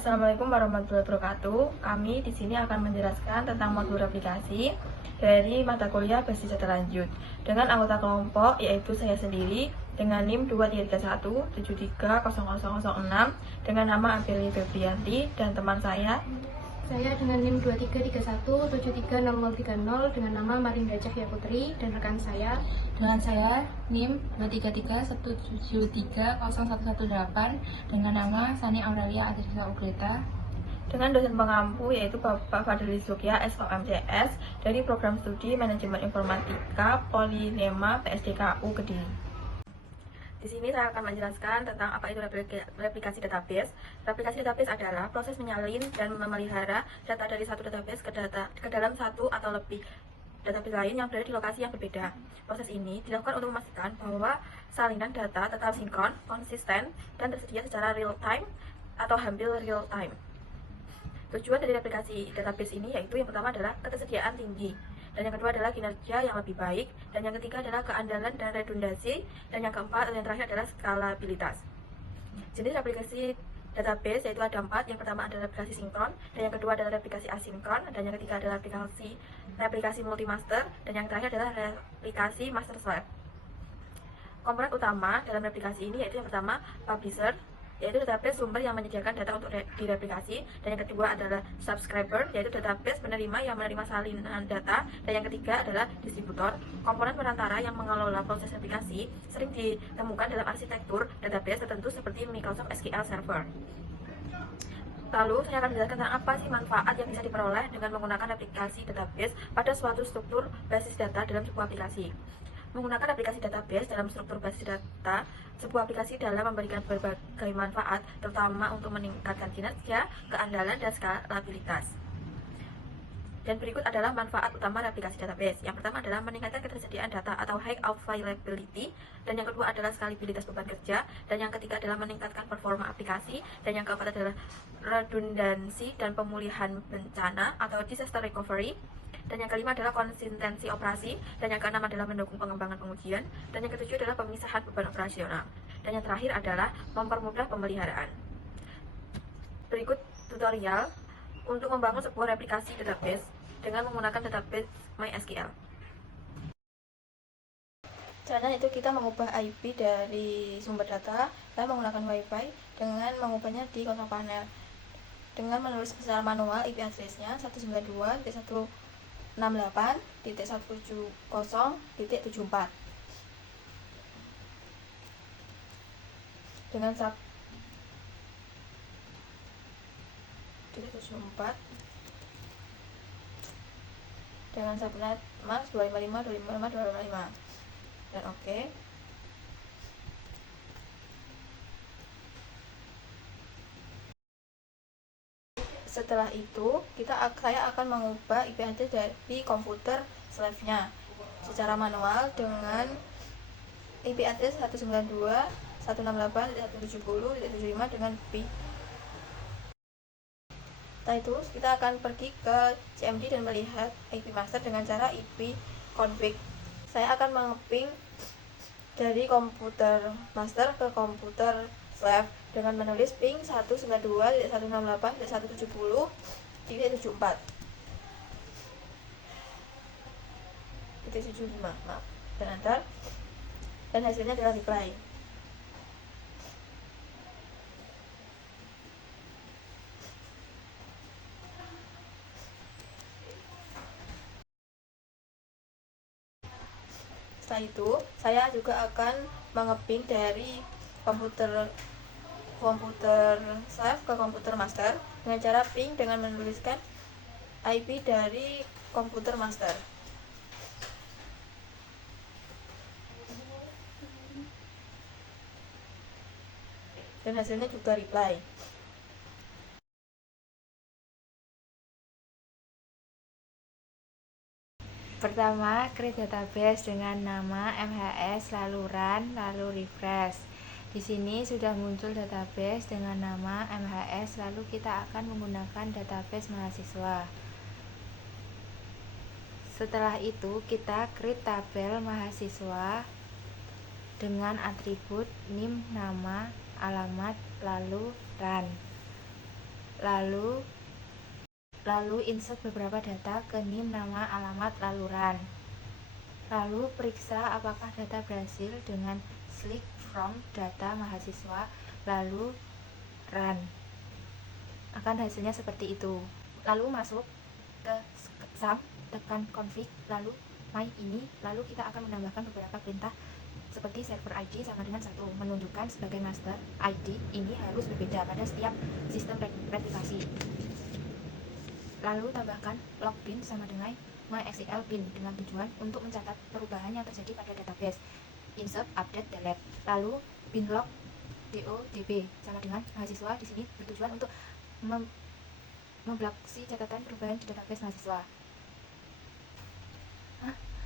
Assalamualaikum warahmatullahi wabarakatuh. Kami di sini akan menjelaskan tentang modul aplikasi dari mata kuliah basis data lanjut dengan anggota kelompok yaitu saya sendiri dengan NIM 2331730006 dengan nama Aprilia Febrianti dan teman saya dengan NIM 2331736030 dengan nama Marinda Cahya Putri dan rekan saya dengan saya NIM 233173018 dengan nama Sani Aurelia Adrisa Ugreta dengan dosen pengampu yaitu Bapak Fadli Sukya SOMCS dari Program Studi Manajemen Informatika Polinema PSDKU Kediri. Di sini saya akan menjelaskan tentang apa itu replikasi database. Replikasi database adalah proses menyalin dan memelihara data dari satu database ke dalam satu atau lebih database lain yang berada di lokasi yang berbeda. Proses ini dilakukan untuk memastikan bahwa salinan data tetap sinkron, konsisten, dan tersedia secara real time atau hampir real time. Tujuan dari replikasi database ini yaitu yang pertama adalah ketersediaan tinggi, dan yang kedua adalah kinerja yang lebih baik, dan yang ketiga adalah keandalan dan redundansi, dan yang keempat dan yang terakhir adalah skalabilitas. Jenis replikasi database yaitu ada 4. Yang pertama adalah replikasi sinkron, dan yang kedua adalah replikasi asinkron, dan yang ketiga adalah replikasi multimaster, dan yang terakhir adalah replikasi master slave. Komponen utama dalam replikasi ini yaitu yang pertama publisher, yaitu database sumber yang menyediakan data untuk direplikasi, dan yang kedua adalah subscriber, yaitu database penerima yang menerima salinan data, dan yang ketiga adalah distributor. Komponen perantara yang mengelola proses replikasi sering ditemukan dalam arsitektur database tertentu seperti Microsoft SQL Server. Lalu saya akan menjelaskan tentang apa sih manfaat yang bisa diperoleh dengan menggunakan replikasi database pada suatu struktur basis data dalam sebuah aplikasi. Menggunakan aplikasi database dalam struktur basis data, sebuah aplikasi dalam memberikan berbagai manfaat, terutama untuk meningkatkan kinerja, keandalan, dan skalabilitas. Dan berikut adalah manfaat utama replikasi database. Yang pertama adalah meningkatkan ketersediaan data atau high availability, dan yang kedua adalah skalabilitas beban kerja, dan yang ketiga adalah meningkatkan performa aplikasi, dan yang keempat adalah redundansi dan pemulihan bencana atau disaster recovery, dan yang kelima adalah konsistensi operasi, dan yang keenam adalah mendukung pengembangan pengujian, dan yang ketujuh adalah pemisahan beban operasional, dan yang terakhir adalah mempermudah pemeliharaan. Berikut tutorial untuk membangun sebuah replikasi database dengan menggunakan database MySQL. Caranya itu kita mengubah IP dari sumber data dan menggunakan WiFi dengan mengubahnya di konsol panel dengan menulis secara manual IP address-nya 192.168.170.74 dengan 74 dengan subnet max 255.255.255 dan oke. Setelah itu saya akan mengubah IP address dari komputer slave-nya secara manual dengan IP address 192.168.170.75 dengan PIN. Setelah itu kita akan pergi ke CMD dan melihat IP master dengan cara IP config. Saya akan mengeping dari komputer master ke komputer slave dengan menulis ping 192.168.170.74 maaf, dan enter, dan hasilnya adalah reply. Setelah itu saya juga akan mengeping dari komputer slave ke komputer master dengan cara ping dengan menuliskan IP dari komputer master. Dan hasilnya juga reply. Pertama, create database dengan nama MHS lalu run lalu refresh. Di sini sudah muncul database dengan nama MHS, lalu kita akan menggunakan database mahasiswa. Setelah itu kita create tabel mahasiswa dengan atribut NIM, nama, alamat, lalu run. lalu insert beberapa data ke NIM, nama, alamat, lalu run. Lalu periksa apakah data berhasil dengan select from data mahasiswa, lalu run. Akan hasilnya seperti itu. Lalu masuk ke sum, tekan config, lalu my ini, lalu kita akan menambahkan beberapa perintah seperti server ID sama dengan 1, menunjukkan sebagai master ID ini harus berbeda pada setiap sistem replikasi. Lalu tambahkan login sama dengan MySQL bin dengan tujuan untuk mencatat perubahan yang terjadi pada database. Insert, update, delete. Lalu bin log DODB sama dengan mahasiswa di sini bertujuan untuk membloksi catatan perubahan di database mahasiswa.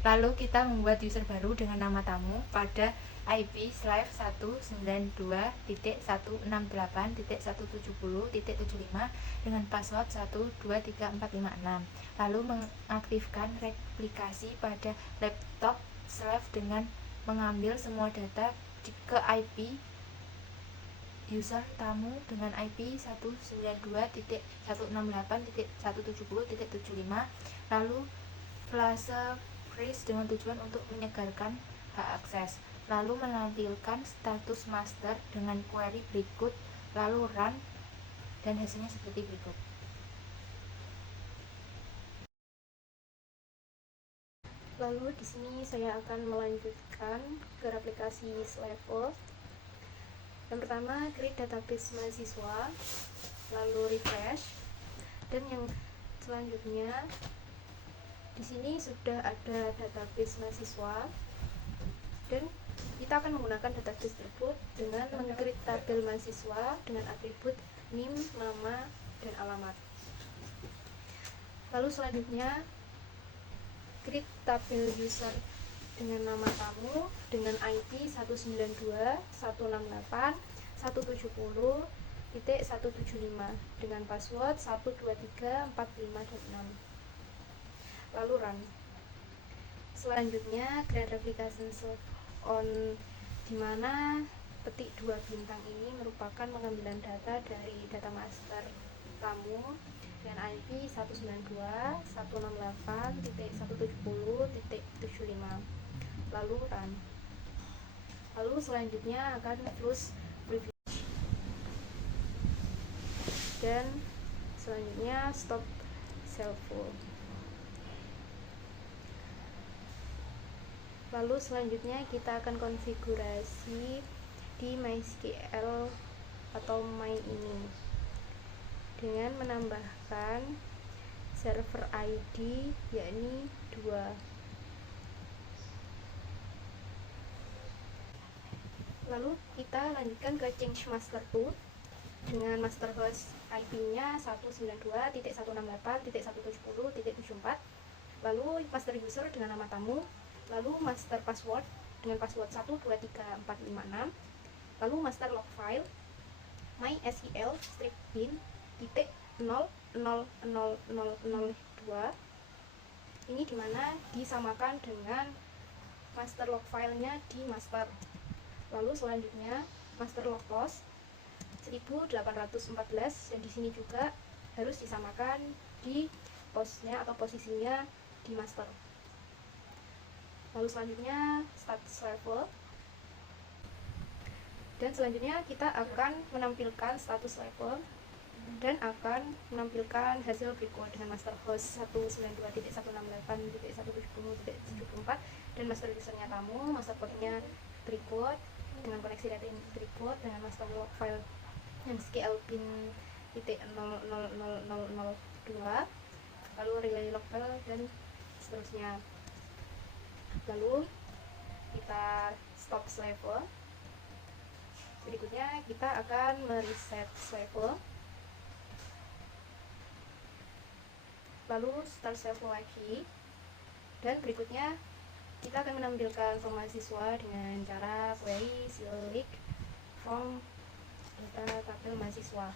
Lalu kita membuat user baru dengan nama tamu pada IP/192.168.170.75 dengan password 123456. Lalu mengaktifkan replikasi pada laptop Slav dengan mengambil semua data ke IP user tamu dengan IP 192.168.170.75, lalu flase freeze dengan tujuan untuk menyegarkan hak akses, lalu menampilkan status master dengan query berikut, lalu run, dan hasilnya seperti berikut. Lalu di sini saya akan melanjutkan ke replikasi Slavo. Yang pertama, create database mahasiswa, lalu refresh, dan yang selanjutnya di sini sudah ada database mahasiswa, dan kita akan menggunakan database tersebut dengan meng-create tabel mahasiswa dengan atribut NIM, nama, dan alamat. Lalu selanjutnya create tabel user dengan nama tamu dengan IP 192.168.170.175 dengan password 123456, lalu run. Selanjutnya create replication on, dimana petik 2 bintang ini merupakan pengambilan data dari data master tamu dengan IP 192.168.170.75, lalu run. Lalu selanjutnya akan close preview, dan selanjutnya stop Slavo. Lalu selanjutnya kita akan konfigurasi di MySQL atau My ini dengan menambahkan server ID yakni 2. Lalu kita lanjutkan ke change master 2 dengan master host IP-nya 192.168.170.74, lalu master user dengan nama tamu, lalu master password dengan password 123456, lalu master log file MySQL strip bin titik 0000002, ini dimana disamakan dengan master log filenya di master. Lalu selanjutnya master log loss 1814, dan di sini juga harus disamakan di posnya atau posisinya di master. Lalu selanjutnya status level, dan selanjutnya kita akan menampilkan status level dan akan menampilkan hasil berikut dengan master host 192.168.170.74 dan master usernya tamu, master portnya berikut dengan koneksi data ini berikut dengan master log file yang SQL bin titik 0000002, lalu relay log file dan seterusnya. Lalu kita stop Slavo. Berikutnya kita akan mereset Slavo, lalu start Slavo lagi, dan berikutnya kita akan menampilkan form mahasiswa dengan cara query select from data tabel mahasiswa.